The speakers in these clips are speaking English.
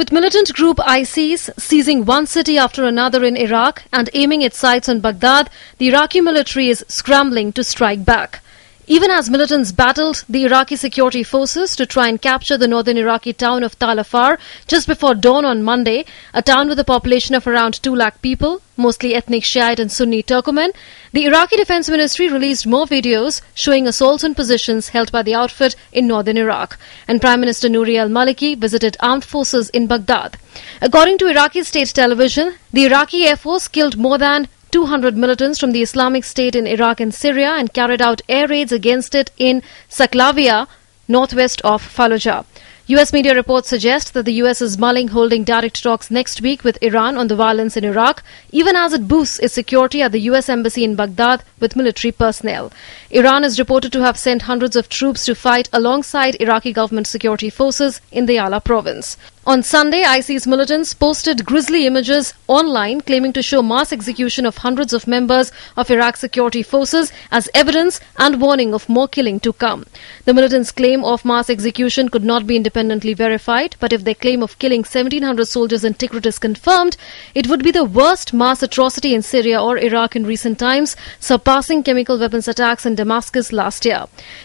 With militant group ISIS seizing one city after another in Iraq and aiming its sights on Baghdad, the Iraqi military is scrambling to strike back. Even as militants battled the Iraqi security forces to try and capture the northern Iraqi town of Tal Afar just before dawn on Monday, a town with a population of around 2 lakh people, mostly ethnic Shiite and Sunni Turkoman, the Iraqi Defense Ministry released more videos showing assaults on positions held by the outfit in northern Iraq. And Prime Minister Nouri al-Maliki visited armed forces in Baghdad. According to Iraqi state television, the Iraqi Air Force killed more than 200 militants from the Islamic State in Iraq and Syria and carried out air raids against it in Saklavia, northwest of Fallujah. US media reports suggest that the US is mulling holding direct talks next week with Iran on the violence in Iraq, even as it boosts its security at the US embassy in Baghdad with military personnel. Iran is reported to have sent hundreds of troops to fight alongside Iraqi government security forces in the Ala province. On Sunday, ISIS militants posted grisly images online claiming to show mass execution of hundreds of members of Iraq's security forces as evidence and warning of more killing to come. The militants' claim of mass execution could not be independently verified, but if their claim of killing 1,700 soldiers in Tikrit is confirmed, it would be the worst mass atrocity in Syria or Iraq in recent times, surpassing chemical weapons attacks in Damascus last year.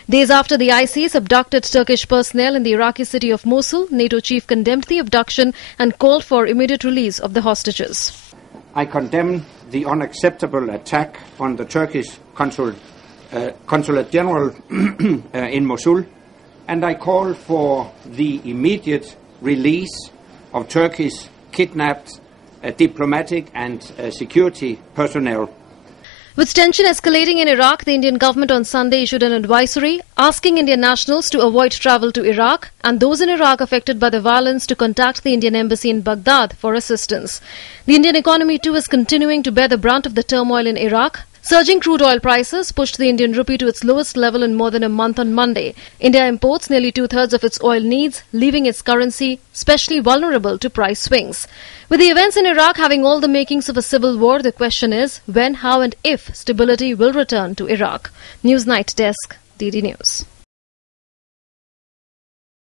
Days after the ISIS abducted Turkish personnel in the Iraqi city of Mosul, NATO chief condemned the abduction and called for immediate release of the hostages. I condemn the unacceptable attack on the Turkish Consulate General in Mosul, and I call for the immediate release of Turkey's kidnapped diplomatic and security personnel. With tension escalating in Iraq, the Indian government on Sunday issued an advisory asking Indian nationals to avoid travel to Iraq and those in Iraq affected by the violence to contact the Indian embassy in Baghdad for assistance. The Indian economy too is continuing to bear the brunt of the turmoil in Iraq. Surging crude oil prices pushed the Indian rupee to its lowest level in more than a month on Monday. India imports nearly 2/3 of its oil needs, leaving its currency especially vulnerable to price swings. With the events in Iraq having all the makings of a civil war, the question is when, how and if stability will return to Iraq. Newsnight Desk, DD News.